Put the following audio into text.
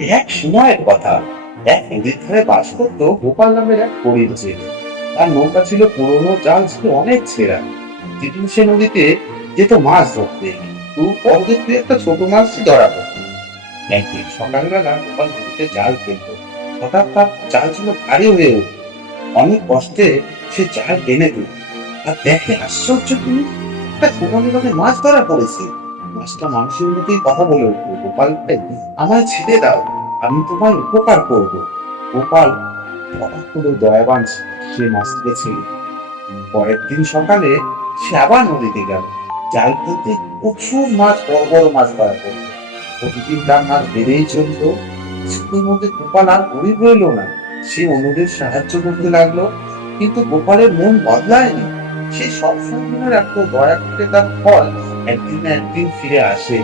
এক সময়ের কথা, এক নদীর ধারে বাস করতো গোপাল নামের এক গরিব জেলে। তার নৌকা ছিল পুরনো, জাল ছিল অনেক ছেঁড়া। যেদিন সে নদীতে যেত মাছ ধরতে, কিন্তু পরদিন দুই একটা ছোট মাছই ধরা পড়ত। একদিন সকালবেলা গোপাল নদীতে জাল ফেলতো। হঠাৎ তার জাল ছিল ভারী হয়ে উঠল। অনেক কষ্টে সে জাল টেনে তুলল, আর দেখে আশ্চর্য তুমি, একটা সোনালি রঙের মাছ ধরা পড়েছে। মাছটা মানুষের মতোই কথা বলে উঠলো, গোপাল ভাই, আমায় ছেড়ে দাও, আমি তোমার উপকার করব। গোপাল অবাক হলো, দয়াবান ছিল, সে মাছটিকে ছেড়ে দিল। পরের দিন সকালে সে আবার নদীতে গেল। জাল ফেলতে প্রচুর মাছ, বড় বড় মাছ ধরা পড়লো। প্রতিদিন তার মাছ বেড়েই চলতো। কিছুদিনের মধ্যে গোপাল আর গরিব রইল না, সে অন্যদের সাহায্য করতে লাগলো। কিন্তু গোপালের মন বদলায়নি, সে সবসময় রাখতো, দয়া করে তার ফল একদিন না একদিন ফিরে আসে।